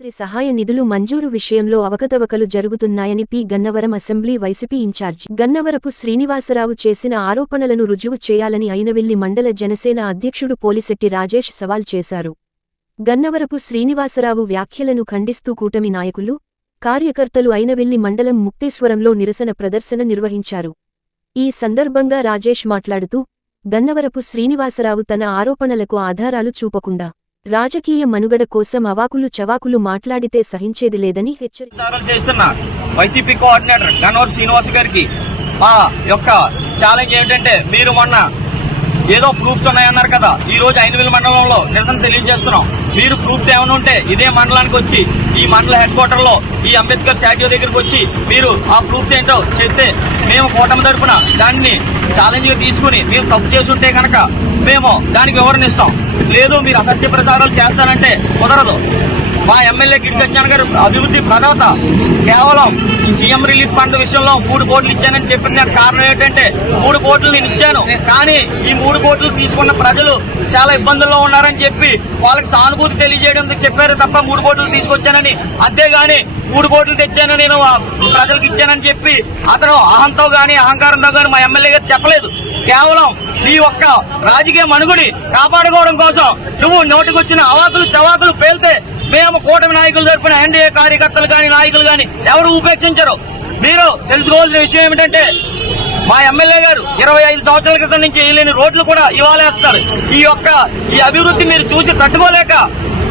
ఆసుపత్రి సహాయ నిధులు మంజూరు విషయంలో అవకతవకలు జరుగుతున్నాయని P. Gannavaram assembly YCP in-charge Gannavarapu Srinivasarao చేసిన ఆరోపణలను రుజువు చేయాలని అయినవెల్లి మండల జనసేన అధ్యక్షుడు పోలిశెట్టి రాజేష్ సవాల్ చేశారు. గన్నవరపు శ్రీనివాసరావు వ్యాఖ్యలను ఖండిస్తూ కూటమి నాయకులు కార్యకర్తలు అయినవెల్లి మండలం ముక్తేశ్వరంలో నిరసన ప్రదర్శన నిర్వహించారు. ఈ సందర్భంగా రాజేష్ మాట్లాడుతూ గన్నవరపు శ్రీనివాసరావు తన ఆరోపణలకు ఆధారాలు చూపకుండా రాజకీయ మనుగడ కోసం అవాకులు చవాకులు మాట్లాడితే సహించేది లేదని హెచ్చరి ప్రచారాలు వైసీపీ కోఆర్డినేటర్ గన్నవరం శ్రీనివాస్ గారికి మా యొక్క ఛాలెంజ్ ఏమిటంటే మీరు మొన్న ఏదో ప్రూఫ్స్ ఉన్నాయన్నారు కదా. ఈ రోజు ఐదువేల మండలంలో నిరసన తెలియజేస్తున్నాం. మీరు ప్రూఫ్స్ ఏమైనా ఉంటే ఇదే మండలానికి వచ్చి ఈ మండల హెడ్ క్వార్టర్లో ఈ అంబేద్కర్ స్టాట్యూ దగ్గరికి వచ్చి మీరు ఆ ప్రూఫ్స్ ఏంటో చెప్తే మేము కూటమి తరఫున దాన్ని ఛాలెంజ్గా తీసుకుని మేము తప్పు చేసి ఉంటే కనుక మేము దానికి వివరణ ఇస్తాం? లేదు మీరు అసత్య ప్రచారాలు చేస్తానంటే కుదరదు. మా ఎమ్మెల్యే గిరి సత్యనారాయణ గారు అభివృద్ధి ప్రదాత. కేవలం ఈ సీఎం రిలీఫ్ ఫండ్ విషయంలో మూడు కోట్లు ఇచ్చానని చెప్పిన దానికి కారణం ఏంటంటే మూడు కోట్లు నేను ఇచ్చాను. కానీ ఈ మూడు కోట్లు తీసుకున్న ప్రజలు చాలా ఇబ్బందుల్లో ఉన్నారని చెప్పి వాళ్ళకి సానుభూతి తెలియజేయడం చెప్పారు తప్ప మూడు కోట్లు తీసుకొచ్చానని. అంతేగాని మూడు కోట్లు తెచ్చాను నేను ప్రజలకు ఇచ్చానని చెప్పి అతను అహంతో గాని అహంకారంతో గాని మా ఎమ్మెల్యే గారు చెప్పలేదు. కేవలం నీ ఒక్క రాజకీయ మనుగుడి కాపాడుకోవడం కోసం నువ్వు నోటికొచ్చిన అవాకులు చవాకులు కూటమి నాయకులు తరపున ఎన్డీఏ కార్యకర్తలు కానీ నాయకులు కానీ ఎవరు ఉపేక్షించరు. మీరు తెలుసుకోవాల్సిన విషయం ఏమిటంటే మా ఎమ్మెల్యే గారు ఇరవై ఐదు సంవత్సరాల క్రితం నుంచి వేయలేని రోడ్లు కూడా ఇవ్వాలేస్తారు. ఈ యొక్క ఈ అభివృద్ధి మీరు చూసి తట్టుకోలేక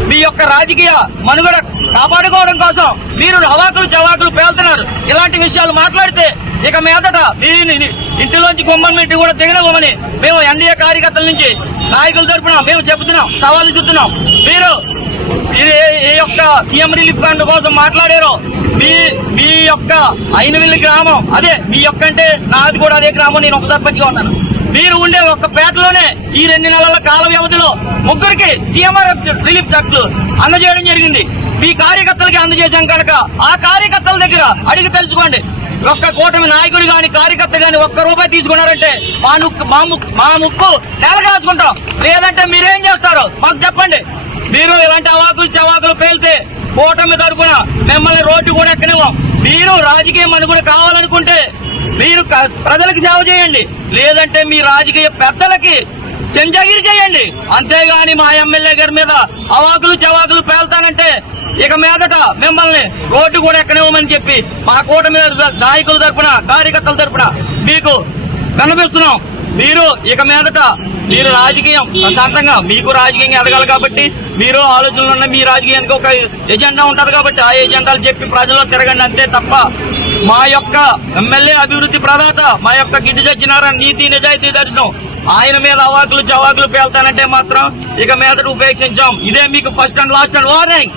మీ యొక్క రాజకీయ మనుగడ కాపాడుకోవడం కోసం మీరు అవాకులు చవాకులు పేలుతున్నారు. ఇలాంటి విషయాలు మాట్లాడితే ఇక మీదట మీ ఇంటిలోంచి గుమ్మం ఇంటి కూడా దిగనవ్వమని మేము ఎన్డీఏ కార్యకర్తల నుంచి నాయకుల తరఫున మేము చెబుతున్నాం సవాళ్ళు చూస్తున్నాం. మీరు ఇది ఈ యొక్క సీఎం రిలీఫ్ ఫండ్ కోసం మాట్లాడారో. మీ మీ యొక్క ఐనవిల్లి గ్రామం అదే మీ యొక్క అంటే నాది కూడా అదే గ్రామం నేను ఒక సర్పంచ్గా ఉన్నాను. మీరు ఉండే ఒక్క పేటలోనే ఈ రెండు నెలల కాల వ్యవధిలో ముగ్గురికి సీఎంఆర్ఎఫ్ రిలీఫ్ చెక్లు అందజేయడం జరిగింది. మీ కార్యకర్తలకి అందజేశాం కనుక ఆ కార్యకర్తల దగ్గర అడిగి తెలుసుకోండి. ఒక్క కూటమి నాయకుడు గాని కార్యకర్త గాని ఒక్క రూపాయి తీసుకున్నారంటే మా ముక్కు మా ముక్కు మా ముక్కు నేల కాసుకుంటాం లేదంటే మీరేం చేస్తారు? మాకు చెప్పండి. మీరు ఇలాంటి అవాకులు చవాకులు పేలితే కూటమి తరపున మిమ్మల్ని రోడ్డు కూడా ఎక్కనివ్వం. మీరు రాజకీయ కూడా కావాలనుకుంటే మీరు ప్రజలకు సేవ చేయండి. లేదంటే మీ రాజకీయ పెద్దలకి చెంచగిరి చేయండి. అంతేగాని మా ఎమ్మెల్యే గారి మీద అవాకులు చవాకులు పేల్తానంటే ఇక మీదట మిమ్మల్ని రోడ్డు కూడా ఎక్కనివ్వమని చెప్పి మా కూటమి నాయకుల తరపున కార్యకర్తల తరపున మీకు కనిపిస్తున్నాం మీరు ఇక మీదట మీరు రాజకీయం ప్రశాంతంగా మీకు రాజకీయం ఎదగాలి కాబట్టి మీరు ఆలోచనలు ఉన్న మీ రాజకీయానికి ఒక ఎజెండా ఉంటుంది కాబట్టి ఆ ఎజెండాలు చెప్పి ప్రజల్లో తిరగండి అంతే తప్ప మా యొక్క ఎమ్మెల్యే అభివృద్ధి ప్రదాత మా యొక్క గిడ్డు సత్యనారాయణ నీతి నిజాయితీ దర్శనం ఆయన మీద అవాకులు చవాకులు పేల్తానంటే మాత్రం ఇక మీదట ఉపేక్షించాం. ఇదే మీకు first and last and warning